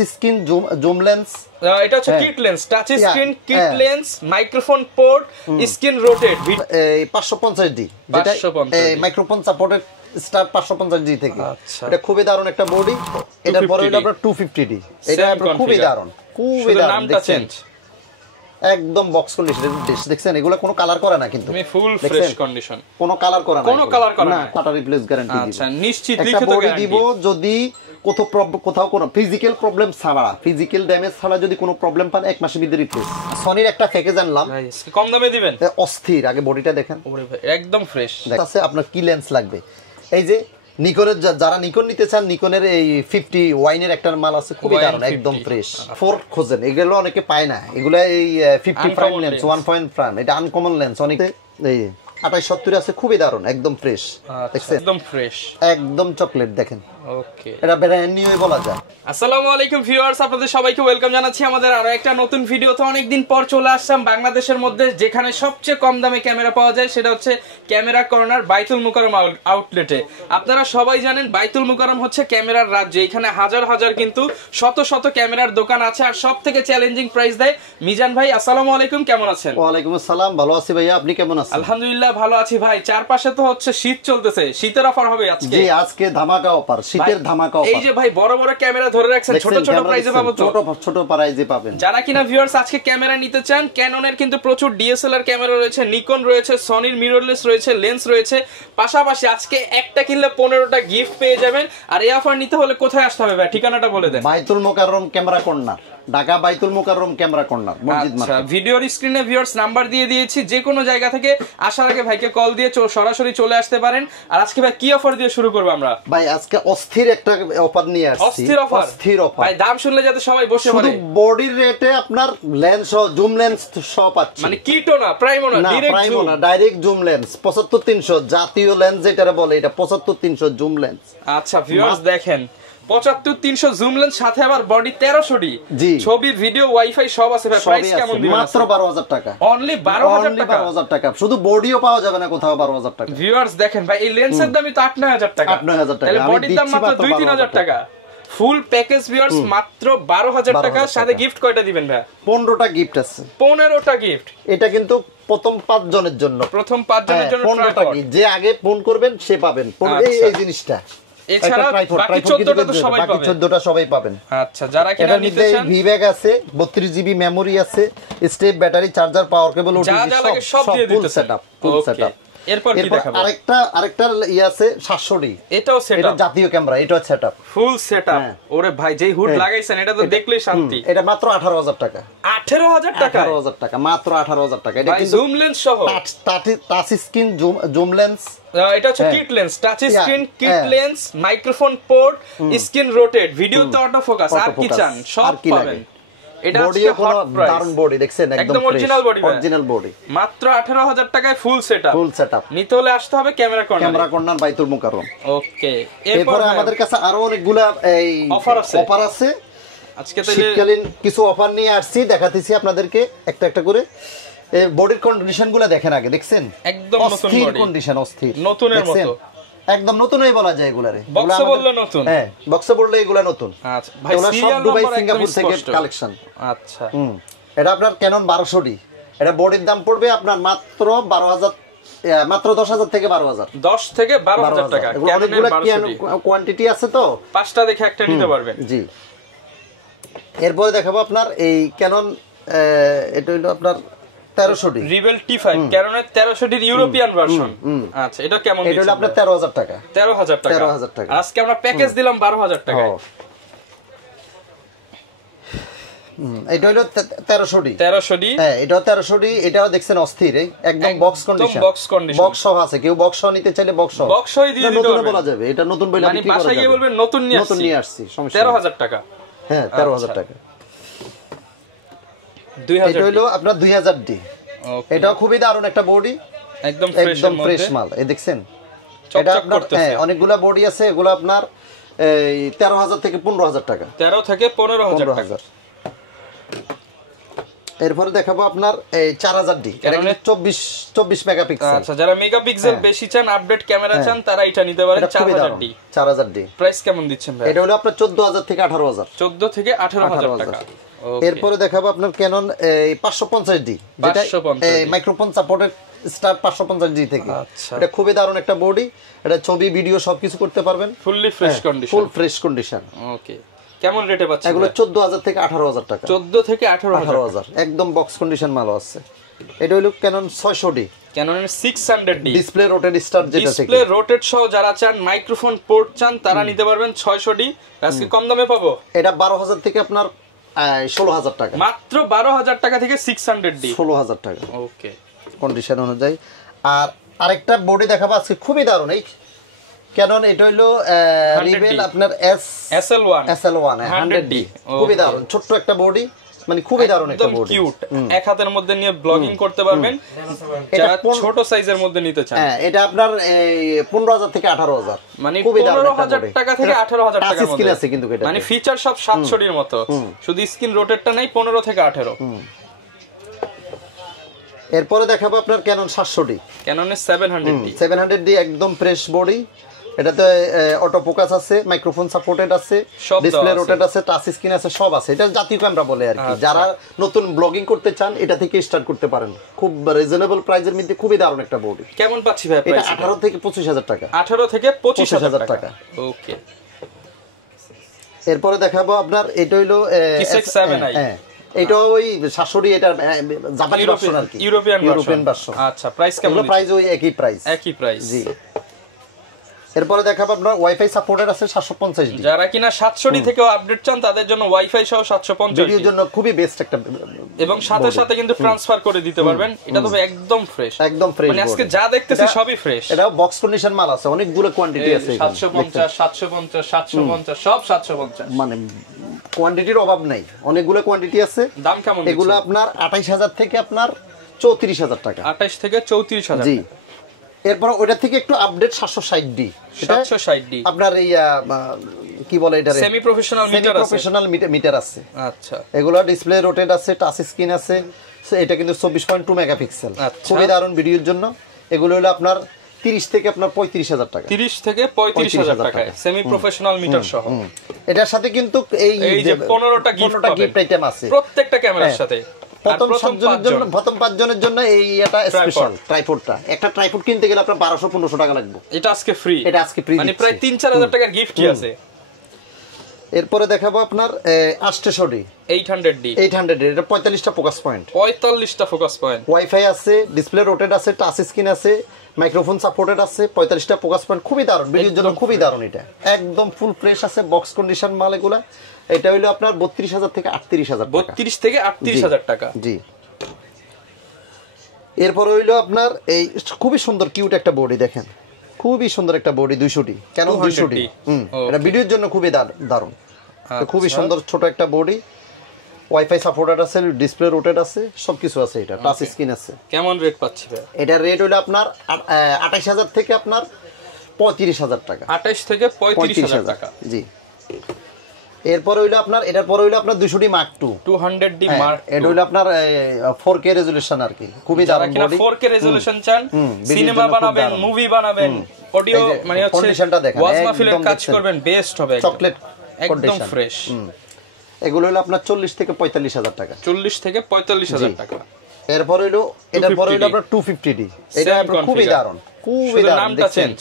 Screen zoom lens, এটা হচ্ছে kit lens, touch screen kit lens, microphone port, screen rotate, 550D, যেটা microphone supported star 550D থেকে। এটা খুবই দারুণ একটা বডি। এটার পরে এটা আপনার 250D, এটা খুবই দারুণ, খুবই দারুণ। নামটা চেঞ্জ, একদম বক্স কন্ডিশন। দেখছেন এগুলো কোনো কালার করা না, কিন্তু ফুল ফ্রেশ কন্ডিশন, কোনো কালার করা না, কোনো কালার করা না। পাটা রিপ্লেস গ্যারান্টি দিব। আচ্ছা, নিশ্চিত একটা লিখিত বডি গ্যারান্টি দিব যদি কোথাও কোনো ফিজিক্যাল প্রবলেম ছাড়া, ফিজিক্যাল ড্যামেজ ছাড়া যদি কোনো প্রবলেম পান 1 মাসের ভিতরে রিপ্লেস। সনির একটা প্যাকেজ আনলাম, কম দামে দিবেন, অস্থির। আগে বডিটা দেখেন, ওরে ভাই একদম ফ্রেশ আছে। আপনার কি লেন্স লাগবে? এই যে নিকনের, যারা নিকন নিতে চান, নিকনের এই 50 ওয়াইনের একটা মাল আছে, খুবই দারুণ, একদম ফ্রেশ। 4 খোঁজেন, এগুলো অনেকে পায় না। এগুলা এই 50 প্রাইম লেন্স, 1 পয়েন্ট প্রাইম, এটা আনকমন লেন্স। অনেকে এই 2870 আছে, খুবই দারুণ, একদম ফ্রেশ। দেখছেন, একদম ফ্রেশ, একদম চকলেট। দেখেন, ওকে, এটা ব্র্যান্ড নিউই বলা যায়। আসসালামু আলাইকুম ভিউয়ার্স, আপনাদের সবাইকে ওয়েলকাম জানাচ্ছি আমাদের আরো একটা নতুন ভিডিওতে। অনেকদিন পর চলে আসলাম বাংলাদেশের মধ্যে যেখানে সবচেয়ে কম দামে ক্যামেরা পাওয়া যায়, সেটা হচ্ছে ক্যামেরা কর্নার বাইতুল মুকাররম আউটলেটে। আপনারা সবাই জানেন বাইতুল মুকাররম হচ্ছে ক্যামেরার রাজ্য। এখানে হাজার হাজার কিন্তু শত শত ক্যামেরার দোকান আছে, আর সব থেকে চ্যালেঞ্জিং প্রাইস দেয়। মিজান ভাই, আসসালামু আলাইকুম, কেমন আছেন? ওয়ালাইকুম আসসালাম, ভালো আছি ভাইয়া, আপনি কেমন আছেন? আলহামদুলিল্লাহ ভালো আছি ভাই। চারপাশে তো হচ্ছে শীত চলতেছে, শীতের অফার হবে আজকে। জি, আজকে ধামাকা অফার, শীতের ধামাকা অফার। এই যে ভাই বড় বড় ক্যামেরা ধরে রাখছেন, ছোট ছোট প্রাইসে পাবো তো? ছোট প্রাইসে পাবেন। যারা কিনা ভিউয়ার্স আজকে ক্যামেরা নিতে চান, ক্যাননের কিন্তু প্রচুর ডিএসএলআর ক্যামেরা রয়েছে, নিকন রয়েছে, সনির মিররলেস রয়েছে, লেন্স রয়েছে। পাশাপাশি আজকে একটা কিনলে 15টা গিফট পেয়ে যাবেন। আর এই অফার নিতে হলে কোথায় আসতে হবে ভাই? ঠিকানাটা বলে দেন। বাইতুল মুকাররম ক্যামেরা কর্নার, ঢাকা বাইতুল মুকাররম ক্যামেরা কর্নার, মসজিদ মার্কেট। আচ্ছা, ভিডিওর স্ক্রিনে ভিউয়ার্স নাম্বার দিয়ে দিয়েছি, যে কোনো জায়গা থেকে আসার আগে ভাইকে কল দিয়ে সরাসরি চলে আসতে পারেন। আর আজকে ভাই কি অফার দিয়ে শুরু করব আমরা? ভাই আজকে অস্থির একটা অফার নিয়ে আসছি। অস্থির অফার, অস্থির অফার ভাই। দাম শুনলে যাতে সবাই বসে পড়ে। শুধু বডির রেটে আপনার লেন্স সহ, জুম লেন্স সহ পাচ্ছেন। মানে কিটো না, প্রাইমো না, ডাইরেক্ট জুম লেন্স 75300 জাতীয় লেন্স যেটা বলে, এটা 75300 জুম লেন্স। আচ্ছা ভিউয়ার্স দেখেন, 75300 জুম লেন্স, সাথে আবার বডি 1300D, ছবি ভিডিও ওয়াইফাই সব আছে। ভাই প্রাইস কেমন দিবেন? মাত্র 12000 টাকা, অনলি 12000 টাকা। 12000 টাকা, শুধু বডিও পাওয়া যাবে না কোথাও, 12000 টাকা। ভিউয়ার্স দেখেন ভাই, এই লেন্সের দামই তো 8-9000 টাকা। 8-9000 টাকা, তাহলে বডির দাম মাত্র 2-3000 টাকা। ফুল প্যাকেজ ভিউয়ার্স মাত্র 12000 টাকা। সাথে গিফট কয়টা দিবেন ভাই? 15টা গিফট আছে। 15টা গিফট। এটা কিন্তু প্রথম 5 জনের জন্য, প্রথম 5 জনের জন্য 15টা গিফট। যে আগে ফোন করবেন সে পাবেন এই জিনিসটা। এছাড়া বাকি 14টা তো সবাই পাবে, 14টা সবাই পাবেন। আচ্ছা, যারা কিনা নিতে চান, ভিব্যাগ আছে, 32GB মেমরি আছে, স্টেপ ব্যাটারি, চার্জার, পাওয়ার কেবল, যা যা লাগে সব দিয়ে দিতে সেটআপ, ফুল সেটআপ। এরপর কি দেখাবো? আরেকটা আছে 700D, এটাও সেটআপ, এটা জাতীয় ক্যামেরা, এটাও সেটআপ, ফুল সেটআপ। ওরে ভাই, যেই হুড লাগাইছেন এটা তো দেখলেই শান্তি। এটা মাত্র 18000 টাকা। 18000 টাকা? 18000 টাকা, মাত্র 18000 টাকা। এটা কিন্তু জুম লেন্স সহ, টাচ স্ক্রিন জুম লেন্স, এটা হচ্ছে kit lens, touch screen kit lens, microphone port, screen rotate, ভিডিওতে অটো ফোকাস, আর কি চান সব পাবেন। এটা বডিও কোনো দারুণ বডি, দেখছেন, একদম অরিজিনাল বডি, অরিজিনাল বডি। মাত্র 18000 টাকায় ফুল সেটআপ। ফুল সেটআপ নিতে হলে আসতে হবে ক্যামেরা কর্নার বাইতুল মুকাররম। ওকে, এরপর আমাদের কাছে আরো অনেকগুলা এই অফার আছে। আজকে তাহলে শীতকালীন কিছু অফার নিয়ে আসছি, দেখাতেছি আপনাদেরকে একটা একটা করে। এই বডির কন্ডিশনগুলো দেখেন আগে, দেখছেন, একদম নতুন বডি কন্ডিশন, অস্থির, নতুনের মতো, একদম নতুনই বলা যায় এগুলারে। বক্সে বললে নতুন, হ্যাঁ বক্সে বললে এগুলা নতুন। আচ্ছা ভাই, সব দুবাই সিঙ্গাপুর থেকে কালেকশন। আচ্ছা, এটা আপনার ক্যানন 1200D, এটা বডির দাম পড়বে আপনার মাত্র 12000, মাত্র 10000 থেকে 12000, 10 থেকে 12000 টাকা। অনেকগুলো কোয়ান্টিটি আছে তো, 5টা দেখে একটা নিতে পারবেন। জি, এরপরে দেখাবো আপনার এই ক্যানন, এটা হলো আপনার 1300D রিবেল T5, ক্যাননের 1300D এর ইউরোপিয়ান ভার্সন। আচ্ছা, এটা কেমন? এটা হলো আপনার 13000 টাকা। 13000 টাকা, 13000 টাকা। আজকে আমরা প্যাকেজ দিলাম 12000 টাকা। এটা হলো 1300D, হ্যাঁ এটাও 1300D, এটাও দেখছেন অস্থির, একদম বক্স কন্ডিশন, বক্স সহ আছে। কেউ বক্স সহ নিতে চাইলে বক্স সহই দিয়ে দিতে পারবেন, বলা যাবে। এটা নতুন বইলে মানে বাসায় গিয়ে বলবেন নতুন নিয়ে আসছি, 13000 টাকা। হ্যাঁ 13000 টাকা। এটা হলো আপনার 2000D, এটাও খুবই দারুণ একটা বডি, একদম ফ্রেশ মাল। এই দেখছেন, এটা আপনার অনেকগুলা বডি আছে, এগুলো আপনার এই 13000 থেকে 15000 টাকা, 13 থেকে 15000 টাকা। এরপরে দেখাবো আপনার এই 4000D, এটা কিন্তু 24 মেগাপিক্সেল। আচ্ছা, যারা মেগাপিক্সেল বেশি চান, আপডেট ক্যামেরা চান, তারা এটা নিতে পারেন। 4000D প্রাইস কেমন দিচ্ছেন ভাই? এটা হলো আপনার 14000 থেকে 18000। 14 থেকে 18000 টাকা। এরপরে দেখাবো আপনার ক্যানন 550D, যেটা মাইক্রোফোন সাপোর্টেড স্টার 550D থেকে। এটা খুবই দারুণ একটা বডি, এটা ছবি ভিডিও সবকিছু করতে পারবেন, fully fresh condition. Full fresh condition. Okay, কেমন রেটে পাচ্ছেন? এগুলো 14000 থেকে 18000 টাকা। 14 থেকে 18000 একদম বক্স কন্ডিশন মাল আছে। এটা হলো ক্যানন 600D, ক্যাননের 600D ডিসপ্লে রোটেট স্টার, যেটা ডিসপ্লে রোটেট সহ যারা চান, মাইক্রোফোন পোর্ট চান, তারা নিতে পারবেন 600D। আজকে কম দামে পাবো। এটা 12000 থেকে আপনার 16000 টাকা, মাত্র 12000 টাকা থেকে 600D 16000 টাকা। ওকে, কন্ডিশন অনুযায়ী। আর আরেকটা বডি দেখাবো আজকে, খুবই দারুণ। এই ক্যানন, এটা হলো রিবেল আপনার SL1 100D, খুবই দারুণ, ছোট্ট একটা বডি, মানে খুবই দারুণ একটা বডি, কিউট। এক হাতের মধ্যে নিয়ে ব্লগিং করতে পারবেন যারা ছোট সাইজের মধ্যে নিতে চান। হ্যাঁ, এটা আপনার 15000 থেকে 18000, মানে 15000 টাকা থেকে 18000 টাকার মধ্যে আছে কিন্তু এটা, মানে ফিচার সব 700D এর মতো, শুধু স্ক্রিন রোটেটটা নাই 15 থেকে 18। এরপরে দেখাবো আপনার ক্যানন 700D, ক্যাননের 700D একদম ফ্রেশ বডি। এটাতে অটো ফোকাস আছে, মাইক্রোফোন সাপোর্টেড আছে, ডিসপ্লে রোটেট আছে, টাচ স্ক্রিন আছে, সব আছে। এটা জাতীয় ক্যামেরা বলে আর কি। যারা নতুন ব্লগিং করতে চান, এটা থেকে স্টার্ট করতে পারেন। খুব রিজনেবল প্রাইসের মধ্যে খুবই দারুণ একটা বডি। কেমন পাচ্ছি ভাই প্রাইস? 18 থেকে 25000 টাকা। 18 থেকে 25000 টাকা। ওকে, এরপরে দেখাবো আপনার, এটা হইলো হ্যাঁ, এটা ওই 700D, এটা জাপানি ভার্সন আর কি, ইউরোপিয়ান ভার্সন। আচ্ছা, প্রাইস কেমন? প্রাইস ওই একই প্রাইস। জি। এরপরে দেখাবো আপনার ওয়াইফাই সাপোর্টেড আছে 750D। যারা কিনা 700D থেকেও আপডেট চান, তাদের জন্য ওয়াইফাই সহ 750D ভিডিওর জন্য খুবই বেস্ট একটা, এবং সাথে সাথে কিন্তু ট্রান্সফার করে দিতে পারবেন। এটা তো একদম ফ্রেশ, মানে আজকে যা দেখতেছি সবই ফ্রেশ। এটা বক্স কন্ডিশন মাল আছে, অনেকগুলো কোয়ান্টিটি আছে, 750 750 750 সব 750, মানে কোয়ান্টিটির অভাব নাই, অনেকগুলো কোয়ান্টিটি আছে। দাম কেমন? এগুলো আপনার 28000 থেকে আপনার 34000 টাকা। 28 থেকে 34000। জি। এরপর ওটা থেকে একটু আপডেট 760D, 760D আপনার এই কি বলে এটা, সেমি প্রফেশনাল মিটার আছে। আচ্ছা, এগুলো ডিসপ্লে রোটেট আছে, টাচ স্ক্রিন আছে। এটা কিন্তু 24.2 মেগাপিক্সেল, খুবই দারুণ ভিডিওর জন্য। এগুলো হলো আপনার 30 থেকে আপনার 35000 টাকা। 30 থেকে 35000 টাকায় সেমি প্রফেশনাল মিটার সহ। এটার সাথে কিন্তু এই যে 15টা গিফট আইটেম আছে প্রত্যেকটা ক্যামেরার সাথে। প্রথম 5 জনের জন্য এই এটা স্পেশাল ট্রাইপডটা, একটা ট্রাইপড কিনতে গেলে আপনার 1200-1500 টাকা লাগবে। এটা আজকে ফ্রি, মানে প্রায় 3-4000 টাকার গিফটই আছে। এরপরে দেখাবো আপনার 800D 800D, এটা 45টা ফোকাস পয়েন্ট, ওয়াইফাই আছে, ডিসপ্লে রোটেট আছে, টাচ স্ক্রিন আছে, মাইক্রোফোন সাপোর্টেড আছে, 45টা ফোকাস পয়েন্ট, খুবই দারুণ ভিডিওর জন্য, খুবই দারুণ। এটা একদম ফুল ফ্রেশ আছে, বক্স কন্ডিশন মাল এগুলা। এটা হইলো আপনার 32000 থেকে 38000 টাকা। 32 থেকে 38000 টাকা। জি। এরপর হইলো আপনার এই খুবই সুন্দর কিউট একটা বডি, দেখেন খুবই সুন্দর একটা বডি, 200D, কেন 200D? এটা ভিডিওর জন্য খুবই দারুণ, খুবই সুন্দর ছোট একটা বডি, ওয়াইফাই সাপোর্টেড আছে, ডিসপ্লে রোটেট আছে, সবকিছু আছে। এটা টাচ স্ক্রিন আছে। কেমন রেট পাচ্ছি ভাই? এটা রেট হইলো আপনার 28000 থেকে আপনার 35000 টাকা। 28 থেকে 35000 টাকা। জি। এরপর হইলো আপনার, এটার পরে হইলো আপনার 200D Mark 2, 200D Mark 2। এটা হইলো আপনার 4K রেজোলিউশন আর কি, খুবই দারুণ বডি। 4K রেজোলিউশন চান, সিনেমা বানাবেন, মুভি বানাবেন, অডিও মানে হচ্ছে কন্ডিশনটা দেখেন, ওয়াজ মাহফিলের কাজ করবেন, বেস্ট হবে, চকলেট একদম ফ্রেশ। এগুলো হলো আপনার 40 থেকে 45000 টাকা। 40 থেকে 45000 টাকা। এরপর হইলো, এটার পরে হইলো আপনার 250D, এটা খুবই দারুণ, খুবই দারুণ। নামটা চেঞ্জ,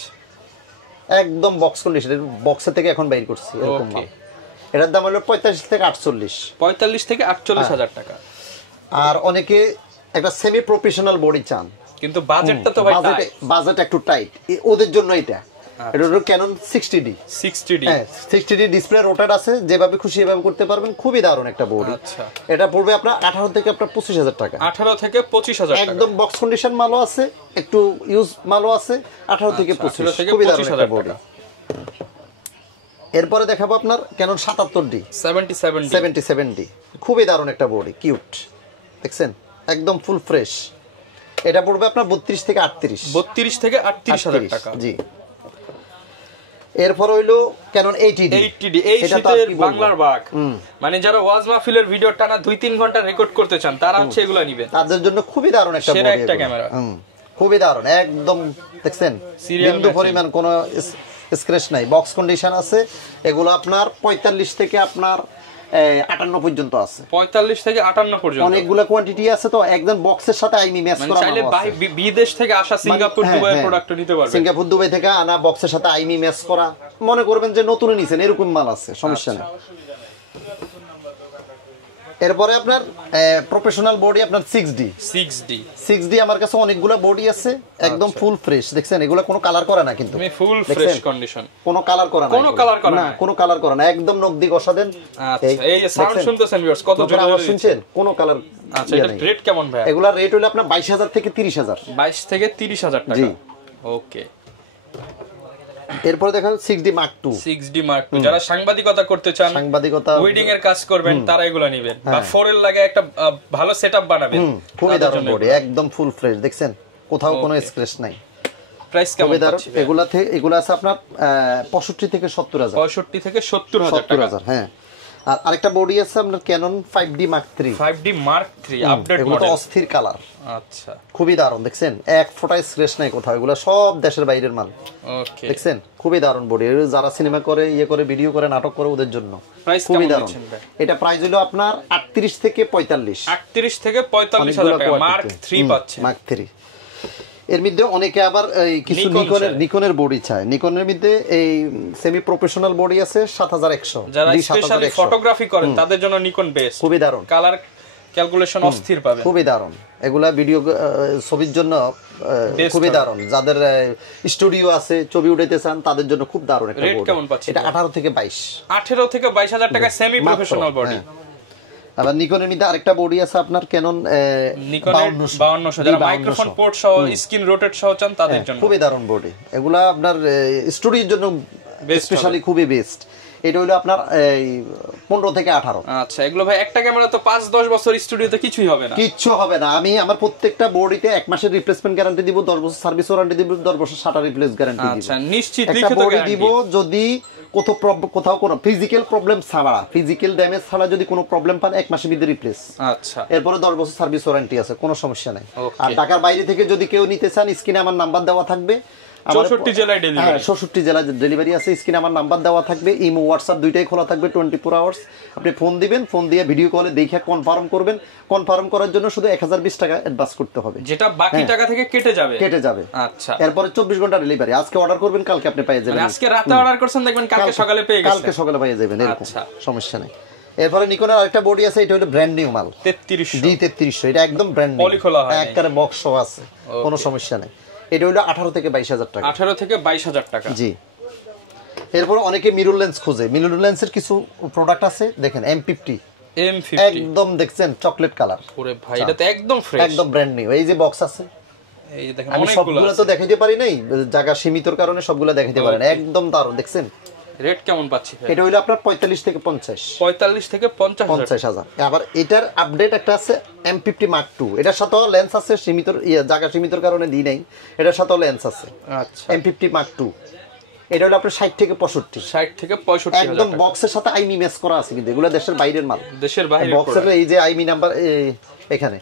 একদম বক্স কন্ডিশন, বক্সের থেকে এখন বাইর করছি এরকম মাল। এটার দাম হলো 45 থেকে 48। 45 থেকে 48000 টাকা। আর অনেকে একটা সেমি প্রফেশনাল বডি চান, কিন্তু বাজেটটা তো ভাই বাজেট একটু টাইট, ওদের জন্য এটা। এটা হলো ক্যানন 60D। 60D, হ্যাঁ 60D ডিসপ্লে রোটেট আছে, যেভাবে খুশি এভাবে করতে পারবেন, খুবই দারুণ একটা বডি। আচ্ছা, এটা পড়বে আপনার 18 থেকে আপনার 25000 টাকা। 18 থেকে 25000 টাকা। একদম বক্স কন্ডিশন মালও আছে, একটু ইউজ মালও আছে, 18 থেকে 25, খুবই দারুণ একটা বডি। এরপরে দেখাবো আপনার ক্যানন 77D 77D, খুবই দারুণ একটা বডি, কিউট, দেখছেন একদম ফুল ফ্রেশ। এটা পড়বে আপনার 32 থেকে 38 32 থেকে 38000 টাকা। জি। এরপর হইলো Canon 80D 80D এই শীতের বাংলার বাঘ, মানে যারা ওয়াজ মাহফিলের ভিডিও টানা 2-3 ঘন্টা রেকর্ড করতে চান তারা হচ্ছে এগুলো নেবেন, তাদের জন্য খুবই দারুণ একটা সেরা বডি, একটা ক্যামেরা, খুবই দারুণ একদম। দেখছেন বিন্দু পরিমাণ কোনো স্ক্র্যাচ নাই, বক্স কন্ডিশন আছে। এগুলো আপনার 45 থেকে আপনার 58 পর্যন্ত আছে, 45 থেকে 58 পর্যন্ত অনেকগুলো কোয়ান্টিটি আছে। তো একদম বক্সের সাথে আইমি ম্যাচ করা চাইলে বিদেশ থেকে আসা সিঙ্গাপুর দুবাই প্রোডাক্ট নিতে পারবেন, সিঙ্গাপুর দুবাই থেকে আনা বক্সের সাথে আইমি ম্যাচ করা, মনে করবেন যে নতুন নিছেন এরকম মাল আছে, সমস্যা নেই। এরপরে আপনার প্রফেশনাল বডি আপনার 6D আমার কাছে অনেকগুলো বডি আছে, একদম ফুল ফ্রেশ। দেখছেন এগুলো কোনো কালার করে না, কিন্তু ফুল ফ্রেশ কন্ডিশন, কোনো কালার করে না, কোনো কালার করে না, একদম নখ দিয়ে ঘষা দেন। আচ্ছা এই যে সাউন্ড শুনতেছেন ভিউয়ার্স, কত জোরে আওয়াজ শুনছেন, কোনো কালার। আচ্ছা এটা রেট কেমন ভাই? এগুলা রেট হলো আপনার 22,000 থেকে 30,000, 22 থেকে 30,000 টাকা। জি ওকে। এরপরে দেখেন 6D Mark II, যারা সাংবাদিকতা করতে চান, সাংবাদিকতা ওয়েডিং এর কাজ করবেন, তারা এগুলো নেবেন, বা ফোরেল লাগে একটা ভালো সেটআপ বানাবেন, খুবই দারুণ বডি, একদম ফুল ফ্রেশ। দেখছেন কোথাও কোনো স্ক্র্যাচ নাই। প্রাইস কেমন আছে? এগুলা আছে আপনার 65 থেকে 70,000, 65 থেকে 70,000 টাকা। হ্যাঁ। আর আরেকটা বডি আছে আপনার Canon 5D Mark III, update এগুলো তো মডেল, অস্থির কালার, আচ্ছা খুবই দারুণ। দেখছেন এক ফোঁটা স্ক্র্যাচ নাই কোথাও, এগুলো সব দেশের বাইরের মাল। ওকে দেখছেন খুবই দারুণ বডি, যারা সিনেমা করে, করে ভিডিও করে, নাটক করে, ওদের জন্য প্রাইস খুবই কেমন দারুণ। আছে? এটা প্রাইস হলো আপনার 38 থেকে 45, 38 থেকে 45,000 টাকা Mark III পাচ্ছেন। Mark III এর মধ্যে অনেকে আবার কিছু নিকনের বডি চায়। নিকনের মধ্যে এই সেমি প্রফেশনাল বডি আছে 7100, যারা স্পেশালি ফটোগ্রাফি করেন তাদের জন্য নিকন বেস্ট, খুবই দারুণ, কালার ক্যালকুলেশন অস্থির পাবেন, খুবই দারুণ। এগুলা ভিডিও ছবির জন্য খুবই দারুণ, যাদের স্টুডিও আছে, ছবি উঠাইতে চান, তাদের জন্য খুব দারুণ একটা বডি। রেট কেমন পাচ্ছেন? এটা 18 থেকে 22,000 টাকা সেমি প্রফেশনাল বডি। আবার নিকনের মধ্যে আরেকটা বডি আছে আপনার Canon 5200, যারা মাইক্রোফোন পোর্ট সহ স্ক্রিন রোটেট সহ চান তাদের জন্য খুবই দারুণ বডি। এগুলা আপনার স্টুডিওর জন্য স্পেশালি খুবই বেস্ট। এটা হলো আপনার 15 থেকে 18। আচ্ছা এগুলো ভাই একটা ক্যামেরা তো 5-10 বছর স্টুডিওতে কিছুই হবে না, কিচ্ছু হবে না। আমি আমার প্রত্যেকটা বডিতে 1 মাসের রিপ্লেসমেন্ট গ্যারান্টি দিব, 10 বছর সার্ভিস ওয়ারেন্টি দিব, 10 বছর শাটার রিপ্লেস গ্যারান্টি দিব। আচ্ছা নিশ্চিত একটা লিখিত বডি গ্যারান্টি দিব, যদি কোথাও কোনো ফিজিক্যাল প্রবলেম ছাড়া, ফিজিক্যাল ড্যামেজ ছাড়া যদি কোনো প্রবলেম পান 1 মাসের মধ্যে রিপ্লেস। আচ্ছা এরপরে 10 বছর সার্ভিস ওয়ারেন্টি আছে, কোনো সমস্যা নাই। আর ঢাকার বাইরে থেকে যদি কেউ নিতে চান, স্ক্রিনে আমার নাম্বার দেওয়া থাকবে, 64 জেলায় ডেলিভারি, 64 জেলায় ডেলিভারি আছে। স্ক্রিনে আমার নাম্বার দেওয়া থাকবে, ইমো হোয়াটসঅ্যাপ দুইটাই খোলা থাকবে 24 আওয়ার্স। আপনি ফোন দিবেন, ফোন দিয়ে ভিডিও কলে দেখে কনফার্ম করবেন। কনফার্ম করার জন্য শুধু 1020 টাকা অ্যাডভান্স করতে হবে, যেটা বাকি টাকা থেকে কেটে যাবে। আচ্ছা এরপরে 24 ঘন্টা ডেলিভারি। আজকে অর্ডার করবেন, কালকে আপনি পেয়ে যাবেন। আজকে রাতে অর্ডার করছেন, দেখবেন কালকে সকালে পেয়ে গেছেন, কালকে সকালে পেয়ে যাবেন, এরকম সমস্যা নেই। এরপরে নিকনের আরেকটা বডি আছে, এটা হলো ব্র্যান্ড নিউ মাল 3300, এটা একদম ব্র্যান্ড নিউ, একবারে বক্স আছে, কোনো সমস্যা নেই। এটা হলো 18 থেকে 22,000 টাকা, 18 থেকে 22,000 টাকা। জি। এরপর অনেকে মিরর লেন্স খোঁজে, মিরর লেন্সের কিছু প্রোডাক্ট আছে, দেখেন M50 একদম দেখছেন চকলেট কালার। ওরে ভাই এটা তো একদম ফ্রেশ, একদম ব্র্যান্ড নিউ। এই যে বক্স আছে, এই যে দেখেন আমি সবগুলো তো দেখাইতে পারি নাই, জায়গা সীমিতর কারণে সবগুলো দেখাইতে পারি না। একদম দারুণ, দেখছেন। রেট কেমন পাচ্ছি? এটা হইলো আপনার 45 থেকে 50, 45 থেকে 50,000। আবার এটার আপডেট একটা আছে M50 Mark II, এটার সাথেও লেন্স আছে, সীমিতর জায়গা সীমিতর কারণে দিই নাই, এটার সাথেও লেন্স আছে। আচ্ছা M50 Mark II, এটা হলো আপনার 60 থেকে 65, একদম বক্সের সাথে আইমি ম্যাচ করা আছে, কিন্তু এগুলো দেশের বাইরের মাল, দেশের বাইরে। বক্সের এই যে আইমি নাম্বার, এখানে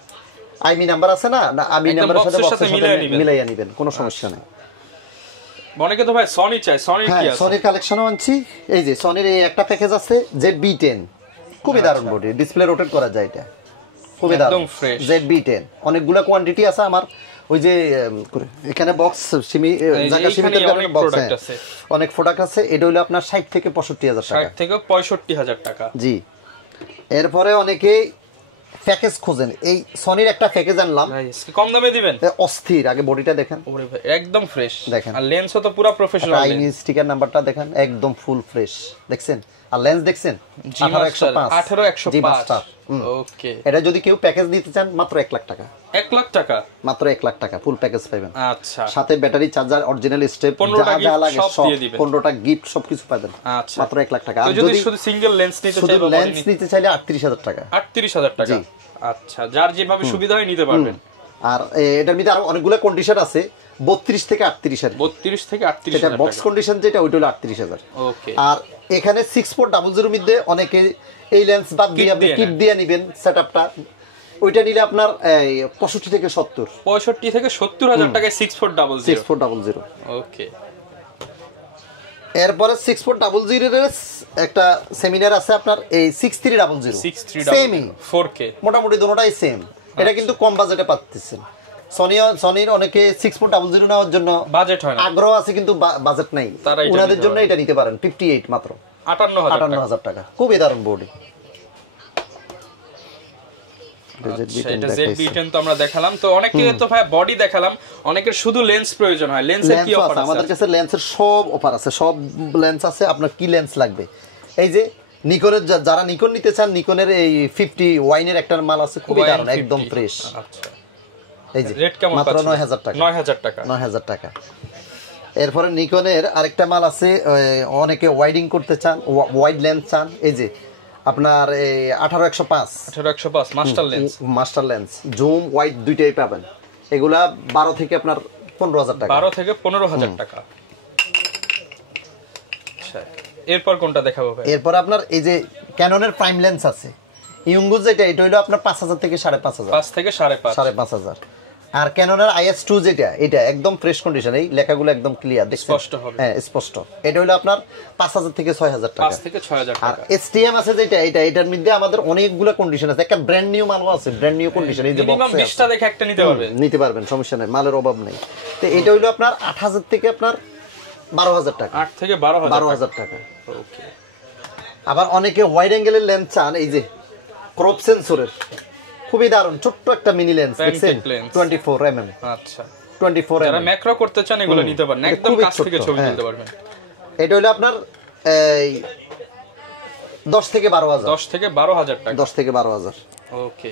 আইমি নাম্বার আছে না, আইমি নাম্বারের সাথে বক্সের সাথে মিলাইয়া নেবেন, কোনো সমস্যা নেই। অনেকে তো ভাই সনি চায়, সনি কি আছে? সনির কালেকশনও আনছি। এই যে সনির এই একটা প্যাকেজ আছে ZB-10, খুবই দারুণ বডি, ডিসপ্লে রোটেট করা যায়, এটা খুবই দারুণ ZB-10। অনেকগুলা কোয়ান্টিটি আছে আমার, ওই যে এখানে বক্স জায়গা সীমিতের কারণে বক্স আছে, অনেক প্রোডাক্ট আছে। এটা হলো আপনার 60 থেকে 65,000 টাকা, 60 থেকে 65,000 টাকা, জি। এরপরে অনেকে প্যাকেজ খোঁজেন, এই সনির একটা প্যাকেজ আনলাম, কম দামে দিবেন, অস্থির। আগে বডিটা দেখেন, ওরে ভাই একদম ফ্রেশ দেখেন, আর লেন্সও তো পুরো প্রফেশনাল, আইনি স্টিকার নাম্বারটা দেখেন, একদম ফুল ফ্রেশ, দেখছেন। আর লেন্স দেখছেন 18-105। ওকে, এটা যদি কেউ প্যাকেজ নিতে চান মাত্র 1 লাখ টাকা, 1 লাখ টাকা, মাত্র 1 লাখ টাকা ফুল প্যাকেজ পাবেন। আচ্ছা সাথে ব্যাটারি চার্জার, অরিজিনাল স্টেপ, যা লাগে সব, 15টা গিফট, সবকিছু পাবেন, মাত্র 1 লাখ টাকা। আর যদি শুধু সিঙ্গেল লেন্স নিতে চাইলে, লেন্স নিতে চাইলে 38,000 টাকা, 38,000 টাকা। আচ্ছা যার যেভাবে সুবিধা হয় নিতে পারবেন। আর এটার মধ্যে আরো অনেকগুলো কন্ডিশন আছে, 32 থেকে 38 আর 32 থেকে 38 এটা হাজার বক্স টাকা। কন্ডিশন যেটা ওইটা হলো 38,000। ওকে। আর এখানে 6400 এর মধ্যে অনেকে এই লেন্স বাদ দিয়ে আপনি কিট দিয়ে নেবেন সেটআপটা, ওইটা নিলে আপনার 65 থেকে 70 65 থেকে 70 হাজার টাকায় 6400। 6400। ওকে। এরপরে 6400 এর একটা সেমিনার আছে আপনার এই 6300 সেমই 4K মোটামুটি দুটোটাই সেম। এটা কিন্তু কম বাজেটে পাচ্ছেন। সনির অনেকে 6400 নেওয়ার জন্য বাজেট হয় না, আগ্রহ আছে কিন্তু বাজেট নাই, ওনাদের জন্য এটা নিতে পারেন 58 মাত্র 58000 টাকা। খুবই দারুণ বডি। এটা Z-B10 তো আমরা দেখালাম, তো অনেকে তো ভাই বডি দেখালাম, অনেকের শুধু লেন্স প্রয়োজন হয়। লেন্সের কি অফার আছে? আমাদের কাছে লেন্সের সব অফার আছে, সব লেন্স আছে। আপনার কি লেন্স লাগবে? এই যে নিকনের, যারা নিকন নিতে চান, নিকনের এই 50 ওয়াইনের একটা মাল আছে, খুবই দারুণ, একদম ফ্রেশ। আচ্ছা, এই যে রেট কেমন? মাত্র 9000 টাকা। 9000 টাকা। এরপরে নিকনের আরেকটা মাল আছে, অনেকে ওয়াইডিং করতে চান, ওয়াইড লেন্স চান। এই যে আপনার 18105 মাস্টার লেন্স জুম ওয়াইড দুইটাই পাবেন। এগুলা 12 থেকে আপনার 15000 টাকা। 12 থেকে 15000 টাকা। আচ্ছা, এরপর কোনটা দেখাবো ভাই? এরপর আপনার এই যে ক্যাননের প্রাইম লেন্স আছে ইয়ুঙ্গু, যেটা এটা হলো আপনার 5000 থেকে 5500। 5 থেকে 5500। আর ক্যাননের IS2 যেটা, এটা একদম ফ্রেশ কন্ডিশন, এই লেখাগুলো একদম ক্লিয়ার, দেখছেন? স্পষ্ট হবে। হ্যাঁ, স্পষ্ট। এটা হলো আপনার 5000 থেকে 6000 টাকা। 5 থেকে 6000 আর টাকা। STM আছে যেটা, এটার মধ্যে আমাদের অনেকগুলো কন্ডিশন আছে, একটা ব্র্যান্ড নিউ মালও আছে, ব্র্যান্ড নিউ কন্ডিশন। এই যে মিনিমাম 20টা দেখে একটা নিতে পারবেন, সমস্যা নেই, মালের অভাব নেই। তো এটা হলো আপনার 8000 থেকে আপনার 12000 টাকা। 8 থেকে 12000 টাকা। ওকে। আবার অনেকে ওয়াইড অ্যাঙ্গেলের লেন্স চান, এই যে ক্রপ সেন্সরের, খুবই দারুণ ছোট্ট একটা মিনি লেন্স, দেখছেন? 24 mm। আচ্ছা, 24 যারা mm ম্যাক্রো করতে চান এগুলো নিতে পারেন, একদম কাছ থেকে ছবি তুলতে পারবেন। এটা হলো আপনার এই 10 থেকে 12000। 10 থেকে 12000 টাকা। 10 থেকে 12000। ওকে।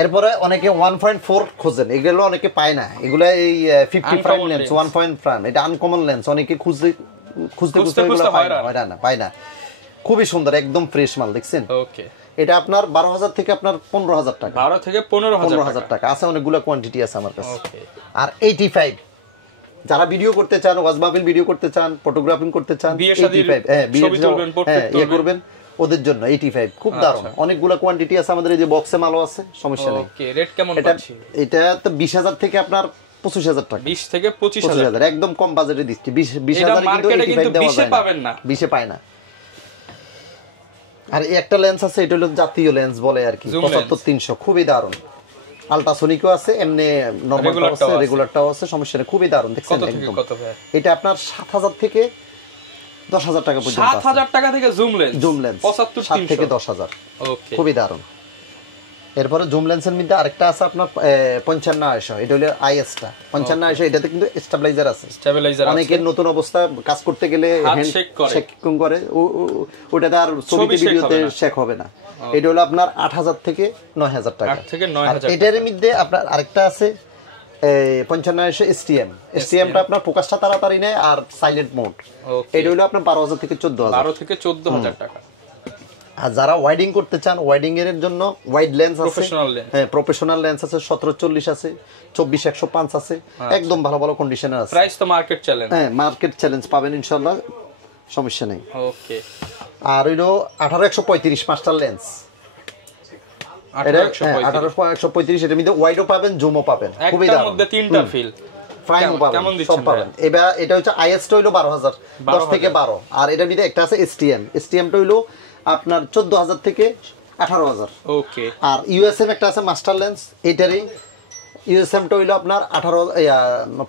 এরপরে অনেকে 1.4 খোঁজেন, এগুলো অনেকে পায় না। এগুলো এই 50 প্রাইম লেন্স 1 প্রাইম, এটা আনকমন লেন্স, অনেকে খুঁজতে এগুলো পায় না। খুবই সুন্দর, একদম ফ্রেশ মাল, দেখছেন? ওকে। এটা আপনার 12000 থেকে আপনার 15000 টাকা। 12 থেকে 15000 টাকা আছে, অনেকগুলো কোয়ান্টিটি আছে আমার কাছে। ওকে। আর 85 যারা ভিডিও করতে চান, ওয়াজ মাহফিল ভিডিও করতে চান, ফটোগ্রাফিং করতে চান, 85 ছবি তুলবেন, পোর্ট্রেট করবেন, ওদের জন্য 85 খুব দারুণ। অনেকগুলো কোয়ান্টিটি আছে আমাদের, এই যে বক্সে মালও আছে, সমস্যা নেই। ওকে। রেট কেমন পাচ্ছি? এটা তো 20000 থেকে আপনার 25000 টাকা। 20 থেকে 25000 একদম কম বাজেটে দিচ্ছি। 20000 কিন্তু 20 পাবেন না, 20 পায় না। আর এই একটা লেন্স আছে, এটা হলো জাতীয় লেন্স বলে আর কি, 75300, খুবই দারুণ। আলট্রাসোনিকও আছে, এমনি নরমালটাও আছে, রেগুলারটাও আছে, সমস্যা নেই, খুবই দারুণ, দেখছেন? একদম। এটা আপনার 7000 থেকে 10000 টাকা পর্যন্ত আছে। 7000 টাকা থেকে জুম লেন্স 7 থেকে 10000। ওকে, খুবই দারুণ। এরপরে জুম লেন্সের মধ্যে আরেকটা আছে আপনার 55900, এটা হলো IS-টা 55900। এটাতে কিন্তু স্টেবিলাইজার আছে, অনেকের নতুন অবস্থা কাজ করতে গেলে হ্যান্ড শেক করে, ওটাতে আর ছবিতে ভিডিওতে শেক হবে না। এটা হলো আপনার 8000 থেকে 9000 টাকা। এটার মধ্যে আপনার আরেকটা আছে 55900 STM-টা আপনার ফোকাসটা তাড়াতাড়ি নেয় আর সাইলেন্ট মোড। এটা হলো আপনার 12000 থেকে 14000 টাকা। আর যারা ওয়াইডিং করতে চান, ওয়াইডিং এর জন্য ওয়াইড লেন্স আছে, হ্যাঁ প্রফেশনাল লেন্স আছে, 1740 আছে, 24105 আছে, একদম ভালো ভালো কন্ডিশনে আছে। প্রাইস তো মার্কেট চ্যালেঞ্জ, হ্যাঁ মার্কেট চ্যালেঞ্জ পাবেন ইনশাআল্লাহ, সমস্যা নেই। ওকে। আর হইলো 18135 মাস্টার লেন্স, 18135, এর মধ্যে ওয়াইডও পাবেন, জুমও পাবেন, খুবই দারুণ। এর মধ্যে তিনটা ফিল, প্রাইমও পাবেন, সব পাবেন। এবার এটা হচ্ছে IS-টা হইলো 12000, 10 থেকে 12। আর এটার মধ্যে একটা আছে STM-টা হইলো আপনার 14000 থেকে 18000। ওকে। আর USM একটা আছে মাস্টার লেন্স, এটারই USM-টা হইলো আপনার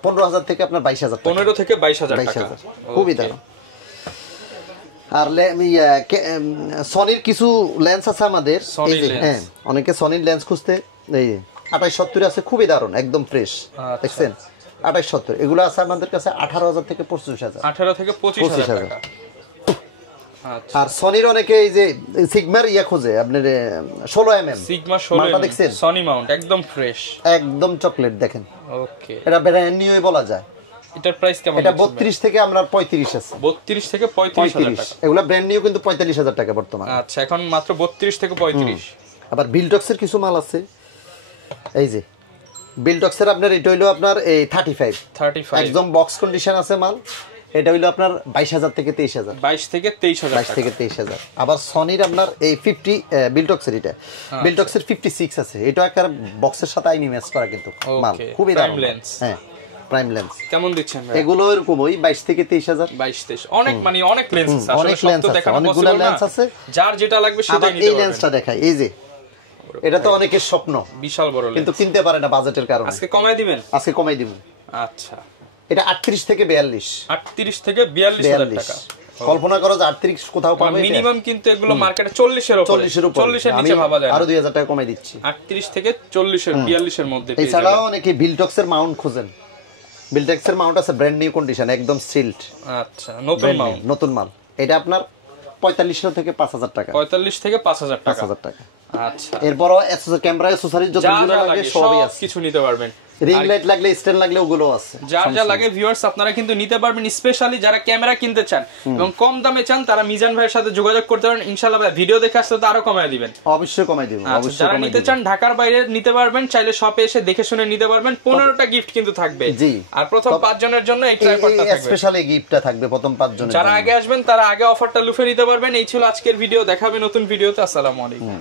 15000 থেকে আপনার 22000 টাকা, 15 থেকে 22000 টাকা, খুবই দারুণ। আর সনির কিছু লেন্স আছে আমাদের, হ্যাঁ অনেকে সনির লেন্স খুঁজতে, এই 2870 আছে, খুবই দারুণ, একদম ফ্রেশ, দেখছেন? 2870 এগুলো আছে আমাদের কাছে 18000 থেকে 25000, 18 থেকে 25000 টাকা। আর সনির অনেকে এই যে সিগমার খোঁজে, আপনার 16mm সিগমা 16 দেখছেন? সনি মাউন্ট একদম ফ্রেশ, একদম চকলেট, দেখেন? ওকে। এটা ব্র্যান্ড নিউই বলা যায়। এটার প্রাইস কেমন? এটা 32 থেকে আমরা 35 আছে, 32 থেকে 35000 টাকা। এগুলা ব্র্যান্ড নিউ কিন্তু 45000 টাকা বর্তমানে। আচ্ছা, এখন মাত্র 32 থেকে 35। আবার বিলটক্সের কিছু মাল আছে, এই যে বিলটক্সের আপনার এটা হইলো আপনার এই 35 একদম বক্স কন্ডিশন আছে মাল। এটা হইলো আপনার 22,000 থেকে 23,000। 22 থেকে 23,000 22 থেকে 23,000। আবার সনির আপনার এই 50 বিলটক্সের এটা বিলটক্সের 56 আছে। এটা একটা বক্সের সাথে আইনি ম্যাচ করা কিন্তু মাল খুবই দারুণ। হ্যাঁ প্রাইম লেন্স কেমন দিচ্ছেন ভাই? এগুলো এরকম ওই 22 থেকে 23,000। 22-23 অনেক মানে অনেক লেন্স আছে, অনেক লেন্স আছে, অনেকগুলো লেন্স আছে। যার যেটা লাগবে সেটাই নিতে পারবেন। এই লেন্সটা দেখাই, এই যে এটা তো অনেকের স্বপ্ন, বিশাল বড় লেন্স, কিন্তু কিনতে পারে না বাজেটের কারণে। আজকে কমায় দিবেন? আজকে কমাই দিব। আচ্ছা এটা 38 থেকে 42। 38 থেকে 42,000 টাকা। কল্পনা করো যে 38 কোথাও পাবে? মিনিমাম কিন্তু এগুলো মার্কেটে 40 এর উপরে, 40 এর নিচে ভাবা যায় না। আরো 2,000 টাকা কমাই দিচ্ছি। 38 থেকে 40 এর 42 এর মধ্যে পেয়ে যাবেন। এছাড়াও অনেকে বিলটক্সের মাউন্ট খোঁজেন। বিলটক্সের মাউন্ট আছে ব্র্যান্ড নিউ কন্ডিশন, একদম সিলড। আচ্ছা নতুন মাউন্ট, নতুন মাল। এটা আপনার 4500 থেকে 5,000 টাকা। 45 থেকে 5,000 টাকা। 5,000 টাকা। আচ্ছা এরপরও ক্যামেরা অ্যাকসেসরিজ যতগুলো লাগে সবই আছে। কিছু নিতে পারবেন। রিং লাইট লাগলে, স্ট্যান্ড লাগলে ওগুলো আছে। যার যা লাগে ভিউয়ার্স আপনারা কিন্তু নিতে পারবেন। স্পেশালি যারা ক্যামেরা কিনতে চান এবং কম দামে চান তারা মিজান ভাইয়ের সাথে যোগাযোগ করতে পারেন। ইনশাআল্লাহ ভাই ভিডিও দেখে আসলে তো আরো কমায় দিবেন। অবশ্যই কমাই দিব, অবশ্যই যারা কমাই নিতে দিব। চান ঢাকার বাইরে নিতে পারবেন, চাইলে শপে এসে দেখে শুনে নিতে পারবেন। 15টা গিফট কিন্তু থাকবে। জি। আর প্রথম 5 জনের জন্য এই ট্রাইপডটা থাকবে, স্পেশালি গিফটটা থাকবে প্রথম 5 জনের। যারা আগে আসবেন তারা আগে অফারটা লুফে নিতে পারবেন। এই ছিল আজকের ভিডিও, দেখাবে নতুন ভিডিওতে। আসসালামু আলাইকুম।